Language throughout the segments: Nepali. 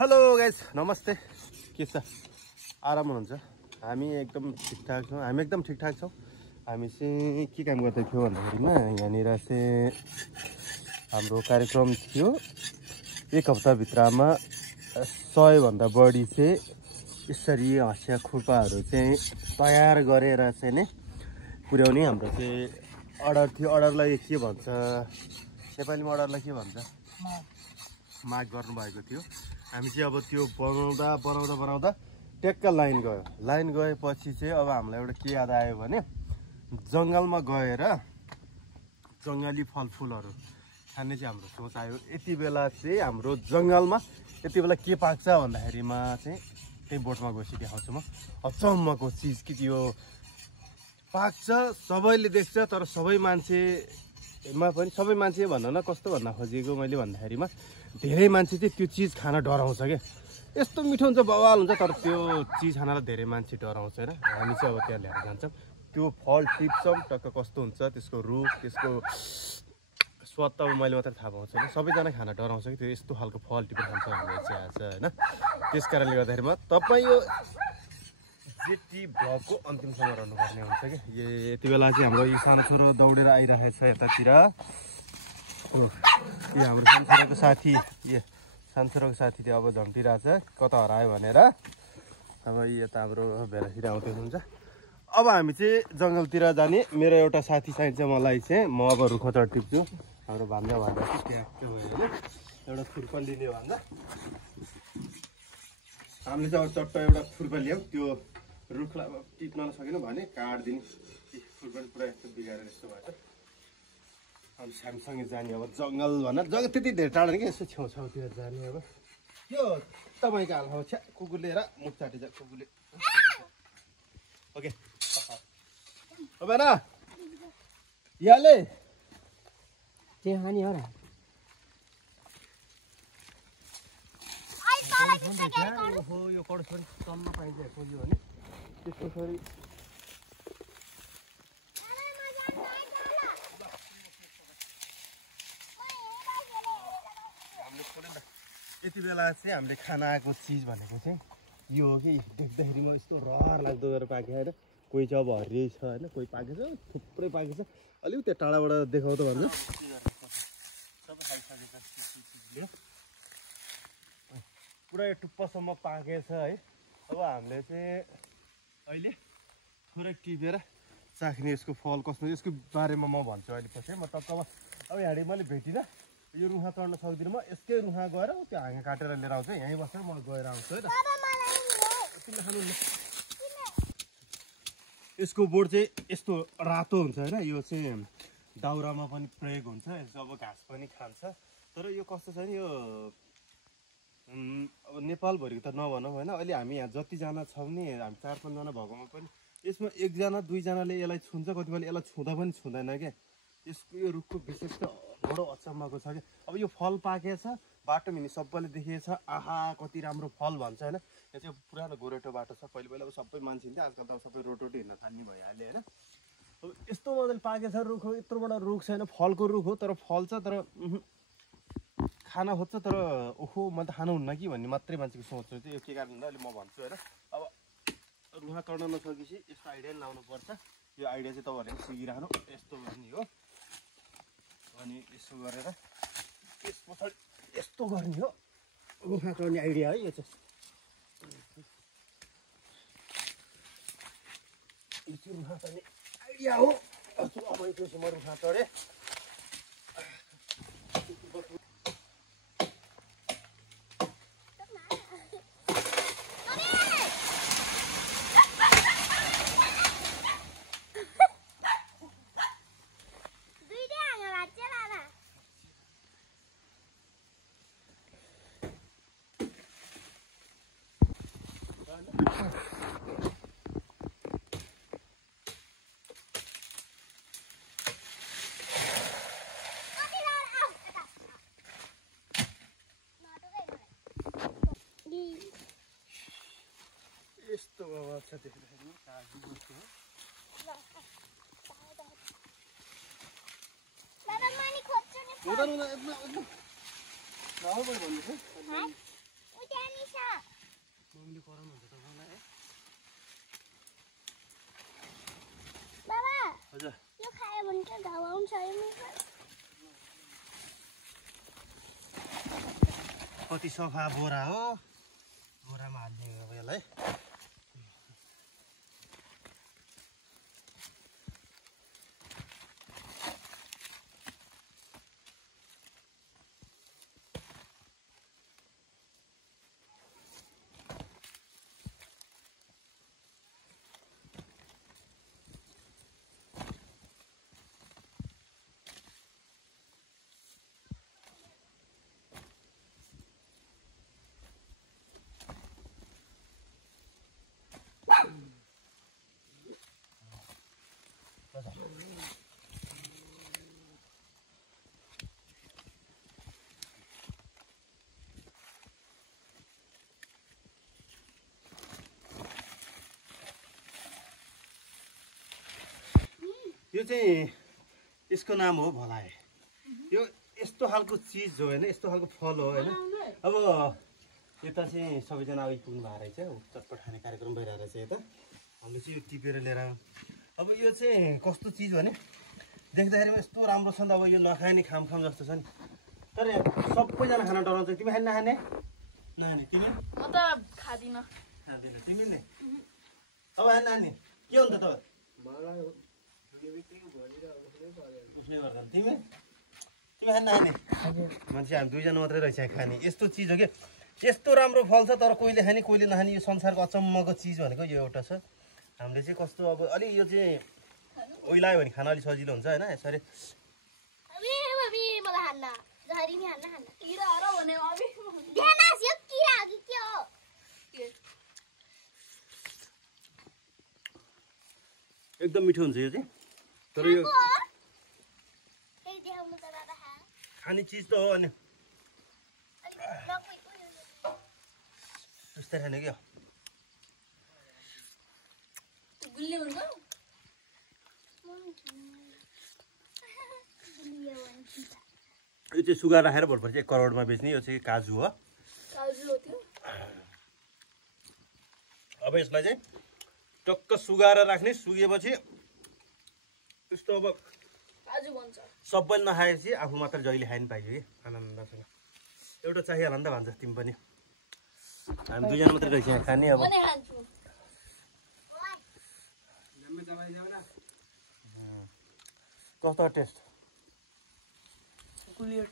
हेलो गाइस, नमस्ते। के छ? आराम हुनुहुन्छ? हामी एकदम ठिकठाक छौँ। हामी चाहिँ के काम गर्दै थियौँ भन्दाखेरिमा यहाँनिर चाहिँ हाम्रो कार्यक्रम थियो। एक हप्ताभित्रमा 100 भन्दा बढी चाहिँ यसरी हँसिया खुर्पाहरू चाहिँ तयार गरेर चाहिँ नै पुर्याउने हाम्रो चाहिँ अर्डर थियो। अर्डरलाई के भन्छ नेपालीमा? अर्डरलाई के भन्छ? माग गर्नुभएको थियो। हामी चाहिँ अब त्यो बनाउँदा ट्याक्क लाइन गएपछि चाहिँ अब हामीलाई एउटा के याद आयो भने जङ्गलमा गएर जङ्गली फलफुलहरू खाने चाहिँ हाम्रो सोच आयो। यति बेला चाहिँ हाम्रो जङ्गलमा यति बेला के पाक्छ भन्दाखेरिमा चाहिँ त्यही बोटमा गएपछि देखाउँछु म। अचम्मको चिज कि त्यो पाक्छ, सबैले देख्छ, तर सबै मान्छे भन्न न कस्तो भन्न खोजेको मैले भन्दाखेरिमा धेरै मान्छे चाहिँ त्यो चिज खान डराउँछ क्या। यस्तो मिठो हुन्छ, बवाल हुन्छ, तर त्यो चिज खानलाई धेरै मान्छे डराउँछ होइन। हामी चाहिँ अब त्यहाँ ल्याएर जान्छौँ, त्यो फल टिप्छौँ, टक्क कस्तो हुन्छ त्यसको रुख, त्यसको स्वाद त अब मैले मात्रै थाहा पाउँछु होइन। सबैजना खान डराउँछ कि त्यो यस्तो खालको फल टिपेर खान्छ भन्ने चाहिँ आएको छ होइन। त्यस कारणले गर्दाखेरिमा तपाईँ यो जेटी भ्लगको अन्तिमसम्म रहनुपर्ने हुन्छ कि। यति बेला चाहिँ हाम्रो यो सानो छोरो दौडेर आइरहेको छ यतातिर। यो हाम्रो सानो छोरोको साथी त्यो अब झम्टिरहेछ कता हरायो भनेर। अब यता हाम्रो भेलातिर आउँदै हुन्छ। अब हामी चाहिँ जङ्गलतिर जाने। मेरो एउटा साथी चाहिन्छ मलाई चाहिँ। म अब रुखमा चढ टिप्छु। हाम्रो भान्जा चाहिँ ट्याक्क भयो होइन। एउटा खुर्पा लिने भन्दा हामीले चाहिँ अब चट्ट एउटा खुर्पा ल्याउँ। त्यो रुखलाई अब टिप्न सकेन भने काटिदिने। खुर्पा पुरा यस्तो बिगारेर यस्तो भएछ। अब हामीसँगै जाने अब जङ्गल भनेर जग्गा त्यति धेरै टाढो कि यसो छेउछाउतिर जाने। अब यो तपाईँको हाल छ्या कुकुरले हेर मुख चाटिन्छ कुकुरले। ओके अब न यहाँले त्यो हानी हो र यो कडो छोरी चल्न पाइन्छ खोज्यो भने त्यसको छोरी यति बेला चाहिँ हामीले खाना आएको चिज भनेको चाहिँ यो हो कि देख्दाखेरि म यस्तो रहर लाग्दो गरेर पाकेँ होइन। कोही चाहिँ अब हरियै छ होइन, कोही पाकेछ, थुप्रै पाकेछ। अलिक त्यो टाढाबाट देखाउ त भन्नु। पुरै टुप्पासम्म पाकेछ है। अब हामीले चाहिँ अहिले थोरै टिपेर चाख्ने यसको फल कस्तो, यसको बारेमा म भन्छु अहिले पछि। म टक्कमा अब यहाँ मैले भेटिनँ, यो रुखमा चढ्न सक्दिनँ। म यसकै रुखमा गएर त्यो हाँगा काटेर लिएर आउँछु। यहीँ बसेर म गएर आउँछु है त। यसको बोट चाहिँ यस्तो रातो हुन्छ होइन। यो चाहिँ दाउरामा पनि प्रयोग हुन्छ। यसो अब घाँस पनि खान्छ। तर यो कस्तो छ नि, यो अब नेपालभरिको त नभनौँ होइन। अहिले हामी यहाँ जतिजना छौँ नि, हामी 4-5 जना भएकोमा पनि यसमा 1-2जनाले यसलाई छुन्छ, कतिपयले यसलाई छुँदा पनि छुँदैन क्या। यसको यो रुखको विशेषता बडो अचम्मको छ क्या। अब यो फल पाकेछ, बाटोमा हिँड्ने सबैले देखेछ, आहा कति राम्रो फल भन्छ होइन। यहाँ चाहिँ पुरानो गोरेटो बाटो छ। पहिला अब सबै मान्छे हिँड्थ्यो, आजकल त अब सबै रोटोटो हिँड्न थाल्ने भइहाल्यो होइन। अब यस्तो मजाले पाकेछ रुख हो, यत्रो बडा रुख छैन, फलको रुख हो तर फल्छ, तर खाना खोज्छ, तर ओहो म त खानुहुन्न कि भन्ने मात्रै मान्छेको सोच हो। यो के कारण अहिले म भन्छु होइन। अब रुखमा चढ्न नसकेपछि यस्तो आइडिया लाउनु पर्छ। यो आइडिया चाहिँ तपाईँहरूले पनि सिकिरहनु। यस्तो गर्ने हो अनि यसो गरेर यस पछाडि यस्तो गर्ने हो। रुखमा चढ्ने आइडिया है यो चाहिँ। यो चाहिँ रुखमा चढ्ने आइडिया हो। अब त्यसो म रुखमा चढेँ। यस्तो आवाज छ देख्दाखेरि काजी बस्छु हो। दादा मानी खोज्छु नि। हुँदैन हुँदैन, यत्न यत्न नआउ पनि भन्दैछ। मम्मीले कराउनुहुन्छ तपाईँलाई बाबा हजुर यो खायो भने चाहिँ घाउ आउँछ है कति सफा बोरा हो बोरामा हाल्ने हो यसलाई यो चाहिँ यसको नाम हो भलाए यो यस्तो खालको चिज हो हैन यस्तो खालको फल हो हैन अब यता चाहिँ सबैजना आइपुग्नु भएको रहेछ चटपट खाने कार्यक्रम भइरहेको रहेछ यता हामीले चाहिँ यो टिपेर लिएर अब यो चाहिँ कस्तो चिज भने देख्दाखेरि यस्तो राम्रो छ नि त अब यो नखाने खाम जस्तो छ नि तर सबैजना खान डराउँछ तिमी खाने नखाने नखाने तिमी म त खादिन खाँदैन तिमी नै अब खाने नानी के हो नि त उसले गर्दा तिमी तिमी खाने नानी मान्छे हामी दुईजना मात्रै रहेछ खाने यस्तो चिज हो कि यस्तो राम्रो फल छ तर कोहीले खाने कोहीले नखाने यो संसारको अचम्मको चिज भनेको यो एउटा छ हामीले चाहिँ कस्तो अब अलि यो चाहिँ ओइलायो भने खान अलिक सजिलो हुन्छ होइन यसरी एकदम मिठो हुन्छ यो चाहिँ तर यो खाने चिज त हो अनि त्यस्तै खाने क्या यो चाहिँ सुगा राखेर भोलिपर्छ 1 करोडमा बेच्ने यो चाहिँ काजु हो अब यसलाई चाहिँ टक्क सुगाएर राख्ने सुगेपछि यस्तो अब सबैले नखाएपछि आफू मात्र जहिले खाइ नि पाइयो कि आनन्दसँग एउटा चाहिहाल्छ नि त भन्छ तिमी पनि हामी दुईजना मात्रै रहेछ यहाँ खाने अब कस्तो टेस्ट गुलियो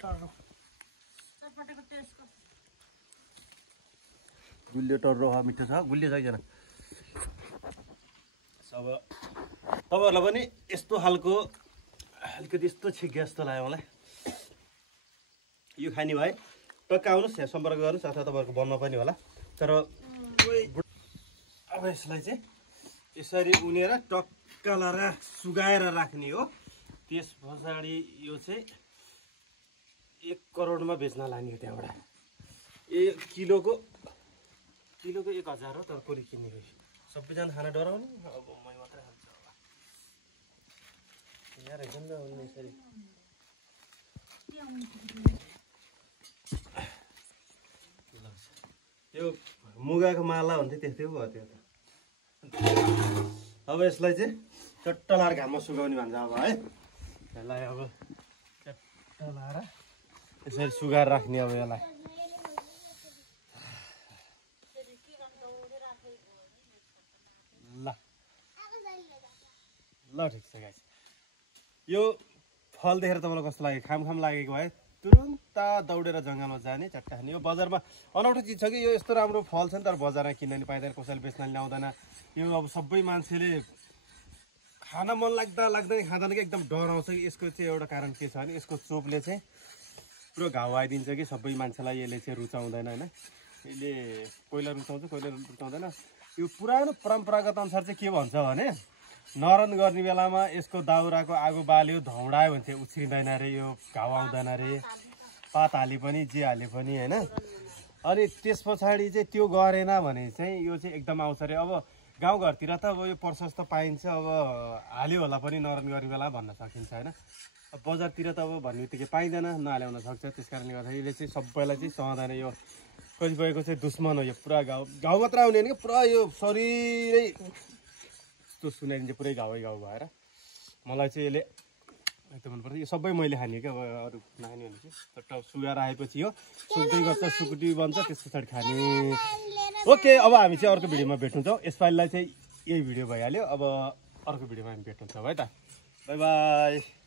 टर्रो मिठो छ गुलियो छैन अब तपाईँहरूलाई पनि यस्तो खालको अलिकति यस्तो छिग्या जस्तो लाग्यो मलाई यो खाने भए टक्क आउनुहोस् यहाँ सम्पर्क गर्नुहोस् अथवा तपाईँहरूको वनमा पनि होला तर अब यसलाई चाहिँ यसरी उनेर टक्क लाएर सुगाएर राख्ने हो त्यस पछाडि यो चाहिँ 1 करोडमा बेच्न लाने हो त्यहाँबाट किलोको 1000 हो तर कसले किन्ने हो सबैजना खान डराउने अब मै मात्रै खान्छु यहाँ रहेछ नि त यसरी यो मुगाको माला भन्थ्यो त्यस्तै भयो त्यो त अब यसलाई चाहिँ चट्ट लाएर घाममा सुकाउने भन्छ अब है यसलाई अब चट्ट लाएर यसरी सुगाएर राख्ने अब यसलाई ल ठिक छ गाइस यो फल देखेर तपाईँलाई कस्तो लाग्यो खाम लागेको भए तुरुन्त दौडेर जङ्गलमा जाने चट्टा खाने यो बजारमा अनौठो चिज छ कि यो यस्तो राम्रो फल छ नि तर बजारमा किन्न नि पाइँदैन कसैले बेच्न ल्याउँदैन यो अब सबै मान्छेले खान मन लाग्दैन खाँदैन कि एकदम डराउँछ कि यसको चाहिँ एउटा कारण के छ भने यसको चोपले चाहिँ पुरो घाउ आइदिन्छ कि सबै मान्छेलाई यसले चाहिँ रुचाउँदैन होइन यसले कोहीलाई रुचाउँछ कोहीलाई रुचाउँदैन यो पुरानो परम्परागत अनुसार चाहिँ के भन्छ भने नरन गर्ने बेलामा यसको दाउराको आगो बाल्यो धौडायो भने चाहिँ उछिँदैन अरे यो घाउ आउँदैन अरे पात हाले पनि जे हाले पनि होइन अनि त्यस पछाडि चाहिँ त्यो गरेन भने चाहिँ यो चाहिँ एकदम आउँछ अरे अब गाउँघरतिर त अब यो प्रशस्त पाइन्छ अब हाल्यो होला पनि नरन गर्ने बेला भन्न सकिन्छ होइन अब बजारतिर त अब भन्ने बित्तिकै पाइँदैन नहाले हुन सक्छ त्यस कारणले गर्दा यसले चाहिँ सबैलाई चाहिँ सहँदैन यो कतिपयको चाहिँ दुश्मन हो यो पुरा घाउ घाउ मात्र आउने होइन कि पुरा यो शरीरै यस्तो सुनाइदिन्छ पुरै घाउ भएर मलाई चाहिँ यसले एकदम मनपर्छ यो सबै मैले खाने क्या अब अरू नखाने भने चाहिँ तर सुगार आएपछि यो सुक्दै गर्छ सुकुटी बन्छ त्यस पछाडि खाने ओके अब हामी चाहिँ अर्को भिडियोमा भेट्छौँ यसपालिलाई चाहिँ यही भिडियो भइहाल्यो अब अर्को भिडियोमा हामी भेट्छौँ है त बाई बाई